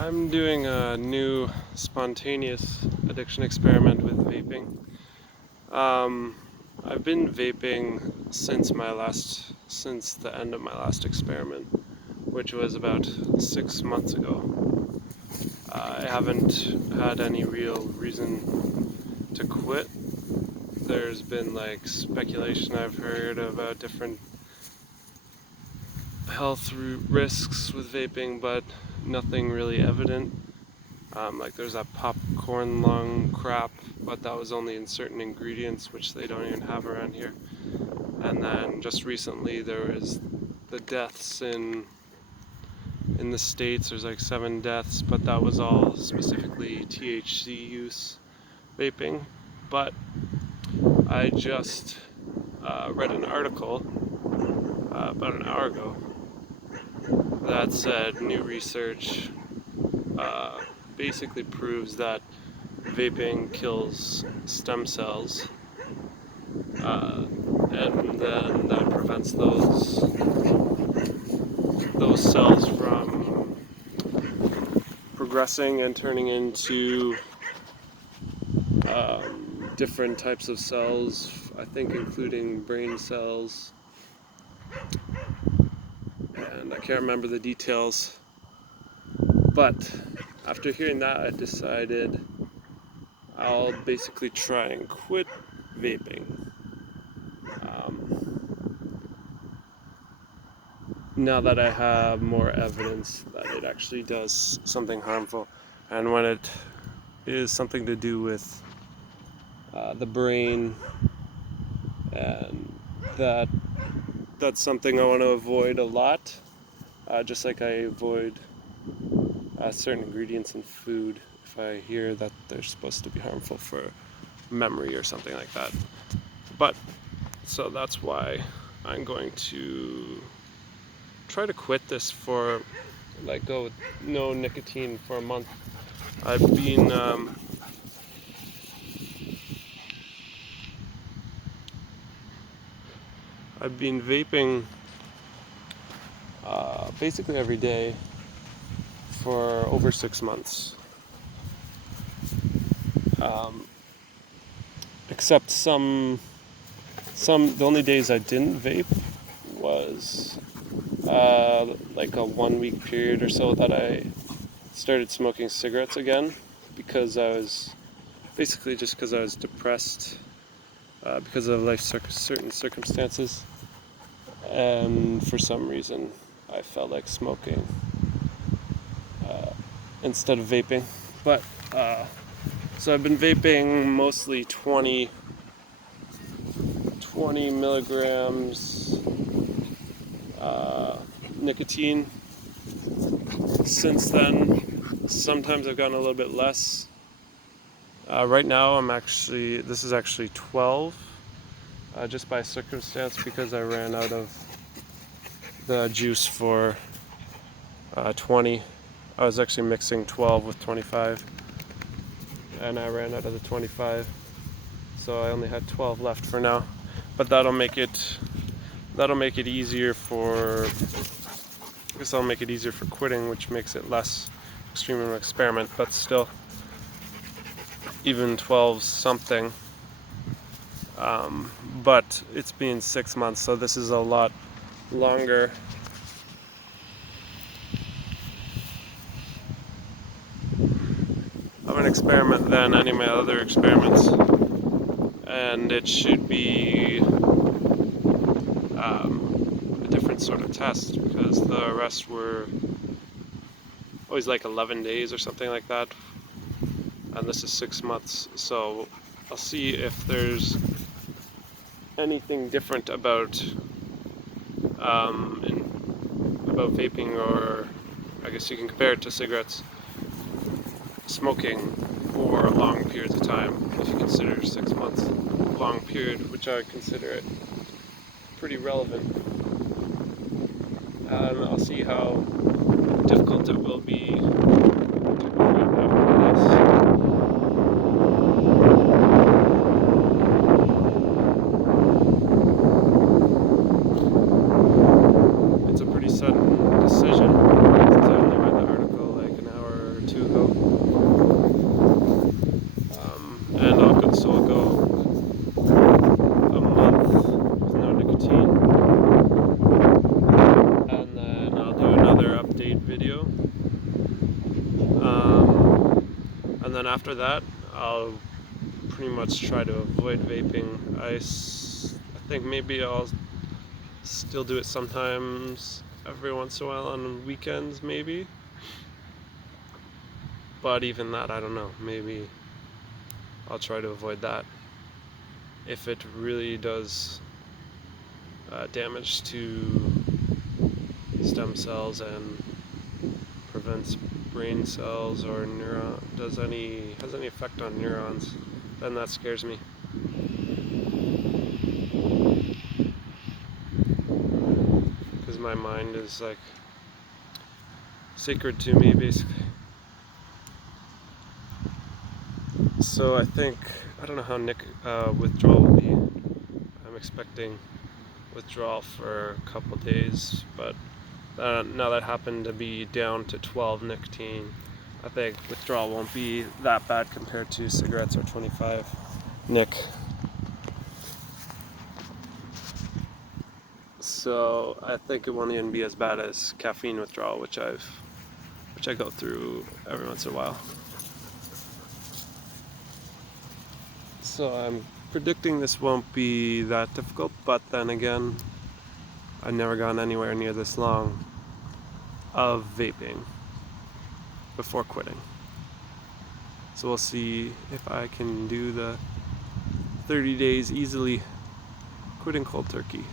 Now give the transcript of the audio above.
I'm doing a new spontaneous addiction experiment with vaping. I've been vaping since the end of my last experiment, which was about 6 months ago. I haven't had any real reason to quit. There's been like speculation I've heard about different health risks with vaping, but nothing really evident. Like there's that popcorn lung crap, but that was only in certain ingredients, which they don't even have around here. And then just recently there was the deaths in the States. There's like 7 deaths, but that was all specifically THC use vaping. But I just read an article about an hour ago that said new research basically proves that vaping kills stem cells, and then that prevents those cells from progressing and turning into different types of cells, I think including brain cells, and I can't remember the details. But after hearing that, I decided I'll basically try and quit vaping. Now that I have more evidence that it actually does something harmful, and when it is something to do with the brain, and that's something I want to avoid a lot, just like I avoid certain ingredients in food if I hear that they're supposed to be harmful for memory or something like that. But so that's why I'm going to try to quit this for go with no nicotine for a month. I've been vaping basically every day for over 6 months. Except the only days I didn't vape was like a 1 week period or so that I started smoking cigarettes again, because I was depressed because of certain circumstances, and for some reason I felt like smoking instead of vaping. But so I've been vaping mostly 20 milligrams nicotine since then. Sometimes I've gotten a little bit less. Right now this is actually 12, just by circumstance, because I ran out of the juice for 20. I was actually mixing 12 with 25, and I ran out of the 25, so I only had 12 left for now. But that'll make it easier for quitting, which makes it less extreme of an experiment. But still, even 12 something. But it's been 6 months, so this is a lot longer of an experiment than any of my other experiments, and it should be a different sort of test, because the rest were always like 11 days or something like that, and this is 6 months. So I'll see if there's anything different about vaping, or I guess you can compare it to cigarettes, smoking for long periods of time. If you consider 6 months a long period, which I consider it pretty relevant, and I'll see how difficult it will be to quit after this. It's a pretty sudden decision. I only read the article like an hour video. And then after that, I'll pretty much try to avoid vaping. I think maybe I'll still do it sometimes, every once in a while on weekends maybe. But even that, I don't know. Maybe I'll try to avoid that if it really does damage to stem cells and prevents brain cells or has any effect on neurons, then that scares me. Because my mind is like sacred to me, basically. So I don't know how withdrawal will be. I'm expecting withdrawal for a couple days, but now that happened to be down to 12 nicotine, I think withdrawal won't be that bad compared to cigarettes or 25 nic. So I think it won't even be as bad as caffeine withdrawal, which I go through every once in a while. So I'm predicting this won't be that difficult, but then again, I've never gone anywhere near this long of vaping before quitting. So we'll see if I can do the 30 days easily quitting cold turkey.